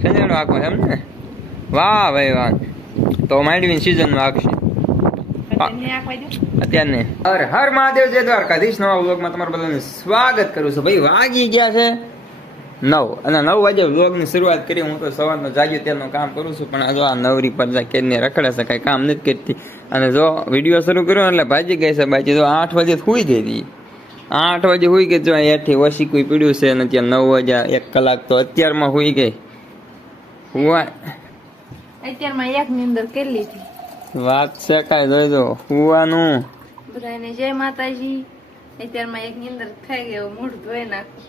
શનેડો આખો એમ ને? વાહ ભાઈ વાહ. તો માંડવીની સિઝનમાં આખશે અત્યારે ને. હર હર મહાદેવ, જય દ્વારકાધીશ. નવા વ્લોગમાં તમારું બધાનું સ્વાગત કરું છું. ભાઈ વાગી ગયા છે 9 અને 9 વાગે વ્લોગની શરૂઆત કરી. હું તો સવારનો જાગ્યો ત્યારનું કામ કરું છું, પણ જો આ નવરી પર કેને રખડે છે, કઈ કામ નથી કરતી. અને જો વિડીયો શરૂ કર્યો એટલે ભાજી ગઈ છે. બાકી જો 8 વાગે સુઈ ગઈ હતી. 8 વાગે સુઈ ગઈ. જો અહીંયાથી ઓછી કોઈ પીડ્યું છે અને ત્યાં 9 વાગ્યા 1 કલાક તો અત્યારમાં સુઈ ગઈ. હુવા અત્યારમાં એક ની અંદર કરી લીધી વાત છે. કાંઈ જોઈજો હુવાનું. બધાને જય માતાજી. અત્યારમાં એક ની અંદર થઈ ગયો, મોઢું ધોઈ નાખું.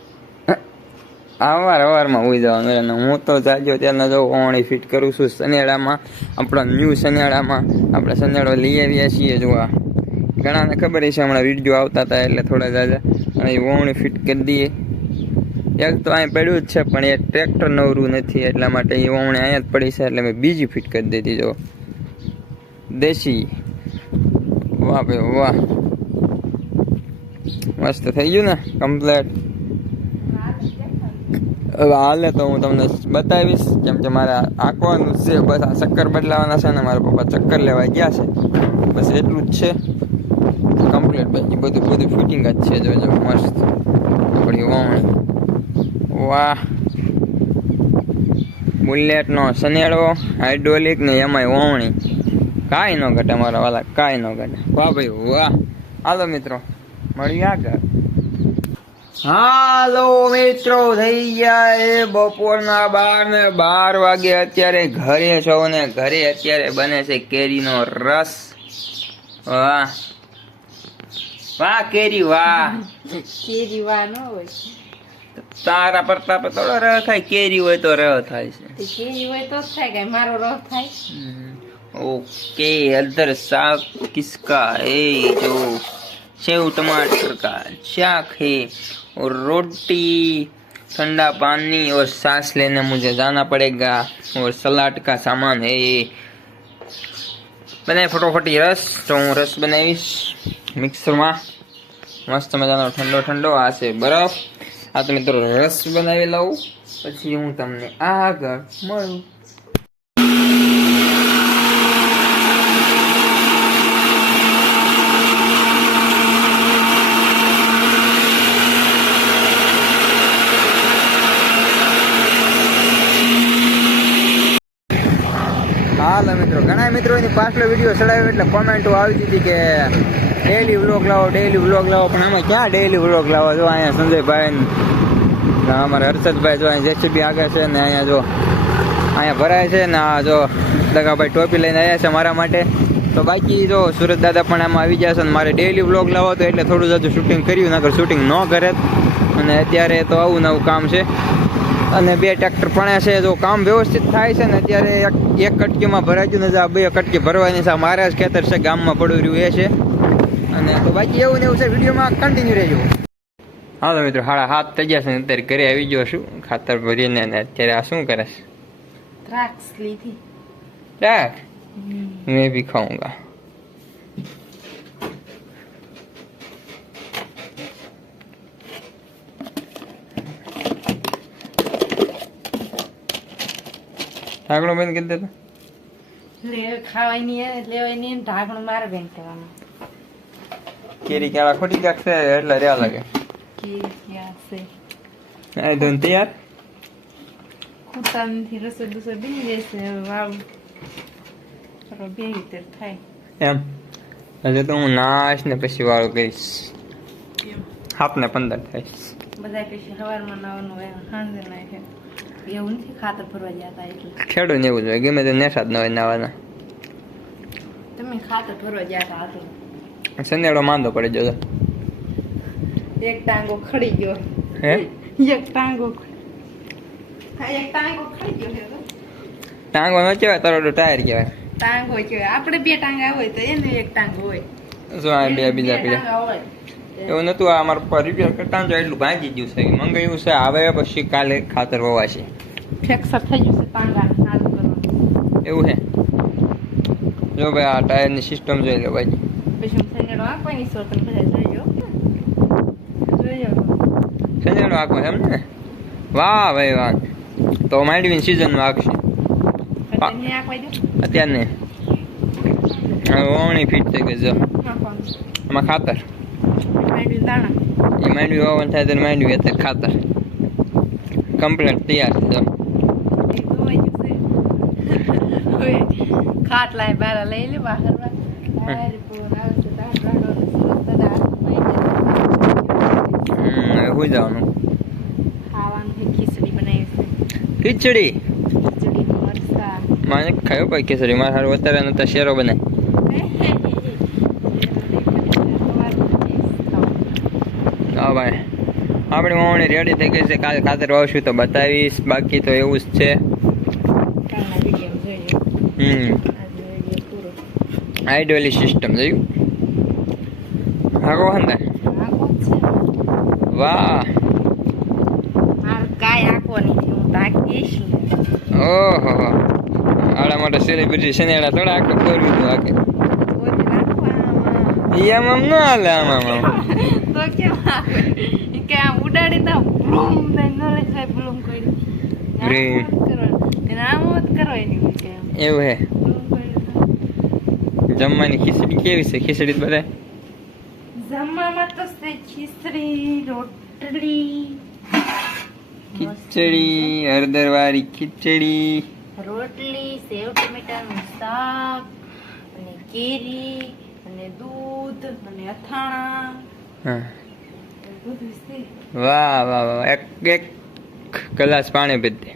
અવારમાં ઉઈ જવાનું. હું તો જાગ્યો ત્યારના જો ઓણી ફિટ કરું છું સનેડામાં, આપણા ન્યૂ સનેડામાં. આપણે સનેડો લઈ આવ્યા છીએ. જોવા ઘણાને ખબર છે, હમણાં વિડીયો આવતા હતા એટલે થોડા જાજા અને ઓણી ફિટ કરી દઈએ. એક તો અહીં પડ્યું જ છે, પણ એ ટ્રેક્ટર નવરું નથી એટલા માટે એ ઓણી અહીંયા જ પડી છે, એટલે મેં બીજી ફિટ કરી દીધી. જો દેશી. વાહ ભાઈ વાહ, મસ્ત થઈ ગયું ને કમ્પ્લેટ. હવે હાલે તો હું તમને બતાવીશ, કેમ કે મારે આંકવાનું છે. બસ આ ચક્કર બદલાવાના છે ને મારા પપ્પા ચક્કર લેવા ગયા છે. બસ એટલું જ છે કમ્પ્લીટ. બાકી બધું ફિટિંગ જ છે. જોજો મસ્ત આપણી વાવણી. વાહ, બુલેટનો સનેડો હાઇડ્રોલિક ને એમાંય વાવણી. કાંઈ ન ઘટે મારા વાલા, કાંઈ ન ઘટે. વાહ ભાઈ વાહ. હાલો મિત્રો મળીએ આગળ. હાલો મિત્રો, થઈ ગયા એ બપોરના 12 વાગે. અત્યારે ઘરે છો ને ઘરે અત્યારે બને છે કેરીનો રસ. વાહ વાહ કેરી વાહ. કેરી વાહ ન હોય, તારા પ્રતાપે થોડો રહ થાય. કેરી હોય તો રહ થાય છે. કેરી હોય તો જ થાય, કઈ મારો રસ થાય. ओके, अदर साग किसका है? जो सेव टमाटर का शाक है और रोटी, ठंडा पानी और सांस लेने मुझे जाना पड़ेगा और सलाद का सामान है. बनाए फटोफटी रस. तो હું રસ બનાવીશ મિક્સરમાં. મસ્ત મજાનો ઠંડો ઠંડો. આ છે બરફ. આ તો મિત્રો રસ બનાવી લઉં, પછી હું તમને આગળ મળું. હાલો મિત્રો, ઘણા મિત્રોની પાછલો વિડીયો ચડાવ્યો એટલે કોમેન્ટો આવી હતી કે ડેઈલી વ્લોગ લાવો, ડેઈલી વ્લોગ લાવો. પણ આમાં ક્યાં ડેઈલી વ્લોગ લાવો? જો અહીંયા સંજયભાઈ, અમારા હર્ષદભાઈ, જો અહીંયા જેસીબી આગળ છે ને અહીંયા જો અહીંયા ભરાય છે ને. આ જો દગાભાઈ ટોપી લઈને આવ્યા છે મારા માટે. તો બાકી જો સુરત દાદા પણ આમાં આવી ગયા છે. અને મારે ડેઈલી વ્લોગ લાવો તો એટલે થોડું જાજુ શૂટિંગ કર્યું, નકર શૂટિંગ ન કરે. અને અત્યારે તો આવું નવું કામ છે. અને 2 ટ્રેક્ટર પણ છે. જો કામ વ્યવસ્થિત થાય છે ને અત્યારે એક કટકીમાં ભરાઈ ગયું ને, 2 કટકી ભરવાની છે. મારા જ ખેતર છે, ગામમાં પડ્યું રહ્યું એ છે. અને તો બાકી એવું ને એવું છે. વિડીયોમાં કન્ટિન્યુ રહેજો. હાલો મિત્રો, 7:30 થઈ ગયા છે ને અત્યારે ઘરે આવી ગયો છું ખાતર ભરીને. અને અત્યારે આ શું કરે છે? દ્રાક્ષ લીધી. દ્રાક્ષ મેં ભી ખાऊंगा. ઢાંકણું બંધ કરી દેતો. ખાવાની લેવાય નહીં, ઢાંકણું મારે બંધ કરવાનું. કેરી કેળા ખોટી ક્યાંક છે એટલે રહ્યા લાગે. તૈયાર ખૂટતા નથી. રસોઈ બસોઈ બની જશે. વાવ બે રીતે થાય એમ. હજુ તો હું નાશ ને પછી વાળું કરીશ. 7 ને 15 થાય. બધા પછી સવારમાં નાવાનું હોય, સાંજે નાખે. એવું નથી ખાતર ભરવા જતા એટલે. ખેડૂત ને એવું જોઈએ, ગમે તે નેસાદ ન હોય નાવાના. તમે ખાતર ભરવા જતા હતો. સંદેડો માંદો પડે જતો. એક ટાંગો ખડી ગયો. હે? એક ટાંગો ખડી ગયો. ટાંગો ન કહેવાય, તારો ટાયર કહેવાય. ટાંગો કહેવાય. આપણે 2 ટાંગા હોય તો એને એક ટાંગો હોય. શું આ 2 બીજા પીડા? ટાંગા હોય એવું નતું. આ અમારા પર રિપેર કરતા જો એટલું ભાંગી ગયું છે. મંગાવ્યું છે, આવે પછી કાલે ખાતર વવાશે. ફ્રેક્ચર થઈ ગયું છે ટાંગા સારું કરવાનું. એવું છે. જો ભાઈ આ ટાયરની સિસ્ટમ જોઈ લો ભાઈ. પછી હું સંજેડો આપવાની છો, તમે બધા જોઈજો. સંજેડો આખો એમ ને? વાહ ભાઈ વાહ. તો માંડવીની સિઝનમાં આવશે પછી ને આખવા દો અત્યારે નહીં હવે વાવણી ફીટ થઈ ગઈ જો નાખવાનું એમાં ખાતર માંડવી દાણા એ માંડવી વાવણ થાય તો માંડવી અત્યારે ખાતર કમ્પ્લીટ તૈયાર છે જો એ ધોવાઈ જશે હવે ખાટલા બહાર લઈ લે બહાર બહાર પૂરો આવશે દાડો સુરત હવે સુઈ જવાનું ખાવાનું છે ખીચડી બનાવી છે ખીચડી ખીચડી મરસા મારે ખાયો ભાઈ ખીચડી મારે સારું અત્યારે નતા શેરો બનાય હા ભાઈ આપણી વાવણી રેડી થઈ ગઈ છે કાલે ખાતર વાવશું તો બતાવીશ બાકી તો એવું જ છે આઈડોલી સિસ્ટમ જોયું હાકો હંદા વાહ ઓહો આડા માટે સેલિબ્રિટી છે ને એડા થોડા આખું કરવી દઉં આખે આમ ન હાલે આમ ઉડાડી દઉં ગ્રીન એવું હે જમવાની ખીચડી કેવી છે ખીચડી બધા જમવામાં તો છે ખીચડી રોટલી ખીચડી હળદરવાળી ખીચડી રોટલી સેવ ટમેટાનું શાક અને કેરી અને દૂધ અને અથાણા હા બધું છે વાહ વાહ વાહ એક એક ગ્લાસ પાણી પીધી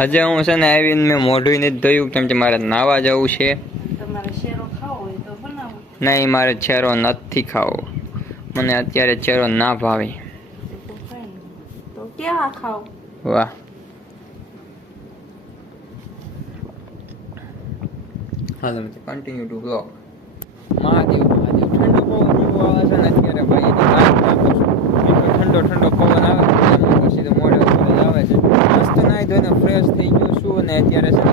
હજે હું છે ને આવીને મેં મોઢું નથી ધોયું કેમ કે મારે નાવા જવું છે તમારે શેરો ખાવો હોય તો બનાવો નહીં મારે ચેરો નથી ખાવો મને અત્યારે ચેરો ના ભાવે તો ખાઈ લો. તો ક્યાં ખાવ વાહ હાલો મિત્રો continue two blog Mahadev Mahadev ઠંડો પવન જેવો આવે છે ને અત્યારે ભાઈ ઠંડો ઠંડો પવન આવે છે પછી તો મોઢે ઉપર જ આવે છે મસ્ત નાહી ધોઈને ફ્રેશ થઈ ગયો છું અને અત્યારે છે ને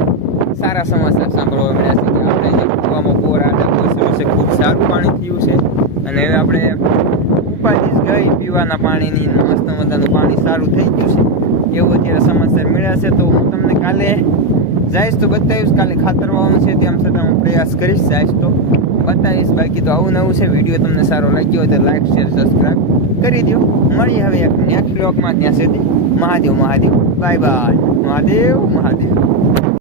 સારા સમાચાર સાંભળવા મળ્યા છે કે આપણે જે કૂવામાં બોર આડા બસરું છે ખૂબ સારું પાણી થયું છે અને હવે આપણે ઉપાધિ જ ગઈ પીવાના પાણીની મસ્ત મજાનું પાણી સારું થઈ ગયું છે એવું અત્યારે સમાચાર મળ્યા છે તો હું તમને કાલે જઈશ તો બતાવીશ કાલે ખાતર વાવવાનું છે તેમ છતાં હું પ્રયાસ કરીશ જઈશ તો બતાવીશ બાકી તો આવું નવું છે વિડીયો તમને સારો લાગ્યો હોય તો લાઈક શેર સબસ્ક્રાઈબ કરી દો મળીએ હવે એક નેક્સ્ટ બ્લોગમાં ત્યાં સુધી મહાદેવ મહાદેવ બાય બાય મહાદેવ મહાદેવ